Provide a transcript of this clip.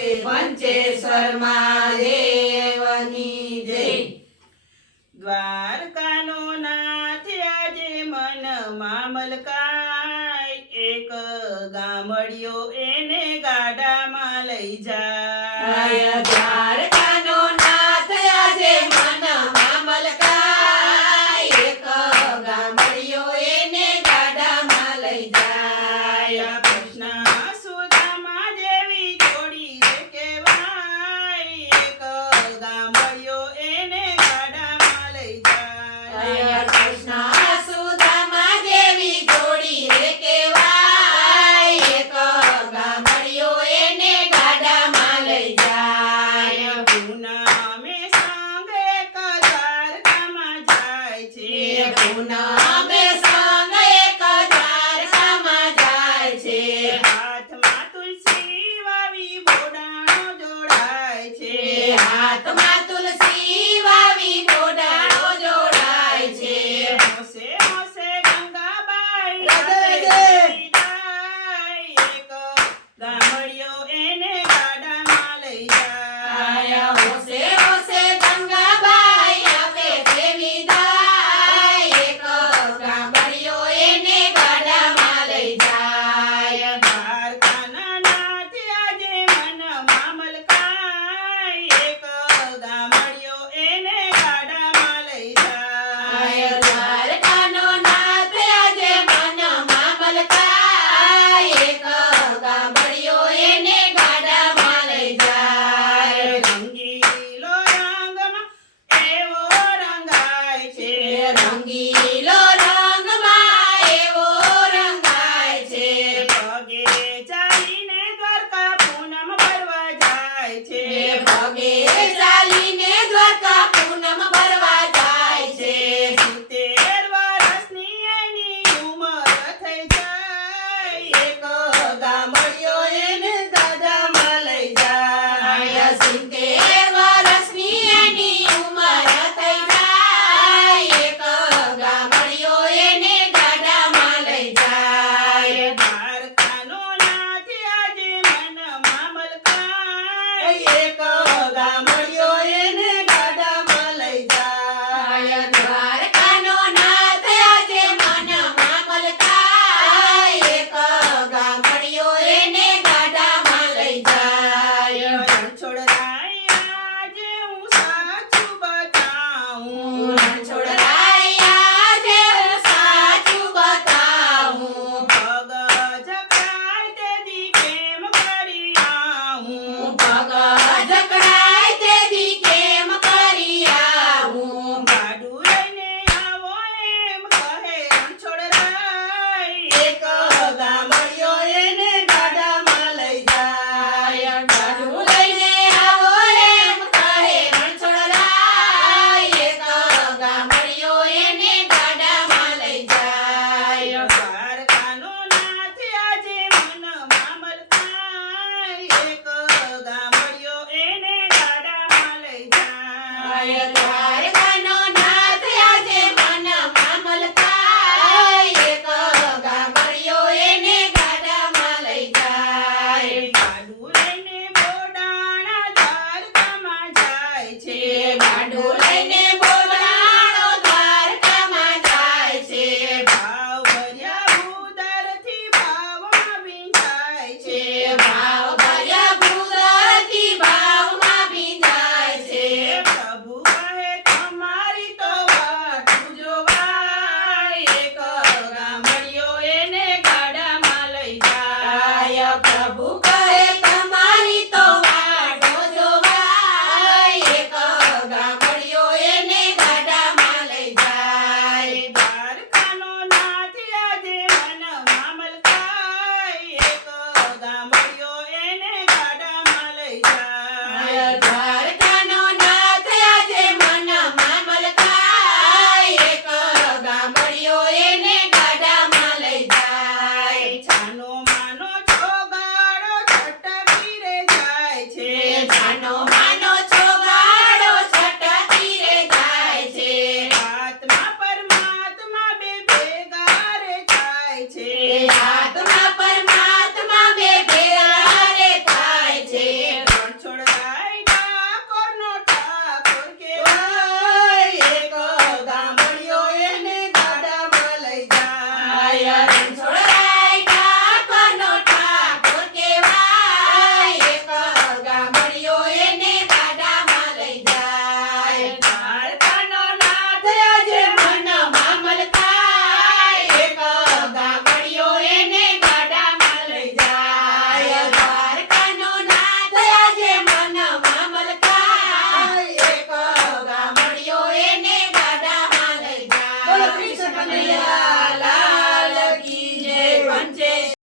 પંચેશ્વર મહાદેવની જય. દ્વારકાનો નાથ આજે મનમાં મલકાય, એક ગામડિયો એને ગાડામાં લઈ જાય. દ્વારકાનો નાથ આજે મનમાં મલકાય, એક ગામડિયો એને ગાડામાં લઈ જાય. કૃષ્ણ સુદામા જેવી જોડી રે કહેવાય, એક ગામડિયો એને ગાડામાં લઈ જાય. કૃષ્ણ સુદામા જેવી જોડી રે કહેવાય, એક ગામડિયો એને ગાડામાં લઈ જાય. પૂનમે સંગ એક દ્વારકામાં જાય છે, પૂનમે સંગ એક દ્વારકામાં જાય છે. હાથમાં તુલસી વાવી બોડાણો જોડાય છે. હાથમાં તુલસી વાવી બોડાણો જોડાય છે. હોશે હોશે ગંગાબાઈ રાધે રાધે વિદાય, એક ગામડિયો એને ગાડામાં લઈ જાય. હોશે હોશે ગંગાબાઈ આપે છે વિદાય, એક ગામડિયો એને ગાડામાં લઈ જાય. દ્વારકાના નાથ આજે મનમાં મલકાય, એક ગામડિયો એને ગાડામાં લઈ જાય. દ્વારકાનો નાથ આજે મનમાં મલકાય, એક ગામડિયો એને ગાડામાં લઈ જાય. રંગીલો રંગમાં એવો રંગાય છે, રંગીલો રંગમાં એવો રંગાય છે. પગે ચાલીને દ્વારકા પૂનમ ભરવા જાય છે. પગે ચાલીને દ્વારકા પૂનમ ભરવા જાય છે. 70 વર્ષની એની ઉંમર થઈ જાય, એક ગામડિયો એને ગાડામાં લઈ જાય. 70 વર્ષની એની ઉંમર થઈ જાય, એક ગામડિયો એને ગાડામાં લઈ જાય. દ્વારકાનો નાથ આજે મનમાં મલકાય, એક ગામડિયો એને ગાડામાં લઈ જાય. દ્વારકાનો નાથ આજે મનમાં મલકાય, એક ગામડિયો એને ગાડામાં લઈ જાય. રણછોડરાય આજે હું સાચું બતાવું, રણછોડરાય આજે હું સાચું બતાવું. પગ જકડાય તેથી કેમ કરી આવું. પગ જકડાય તેથી કેમ કરી આવું. ગાડું લઈને આવો એમ કહે રણછોડરાય, એક ગામડિયો એને ગાડામાં લઈ જાય. ગાડું લઈને આવો એમ કહે રણછોડરાય, એક ગામડિયો એને ગાડામાં લઈ જાય. દ્વારકાનો નાથ આજે મનમાં મલકાય, એક ગામડિયો એને ગાડામાં લઈ જાય. દ્વારકાનો નાથ આજે મનમાં મલકાય, એક ગામડિયો એને ગાડામાં લઈ જાય. ગાડું લઈને બોડાણા દ્વારકામાં જાય છે. ગાડું લઈને બોલાણો દ્વારકામાં જાય છે. ભાવ ભર્યા ભૂદરથી ભાવમાં ભીંજાય છે. ભાવ ભર્યા ભૂદરથી ભાવમાં ભીંજાય છે. પ્રભુ કહે તમારી તો વાટ જોવાય, એક ગામડિયો એને ગાડામાં લઈ જાય. પ્રભુ કહે તમારી તો વાટો જોવાય, એક ગામડિયો એને ગાડામાં લઈ જાય. દ્વારકાનો નાથ આજે મનમાં મલકાય, એક ગામડિયો એને ગાડામાં લઈ જાય. દ્વારકાનો નાથ આજે મનમાં મલકાય, એક ગામડિયો એને ગાડામાં લઈ જાય. છાનો માનો ચોગાડો છટકી રે જાય છે. છાનો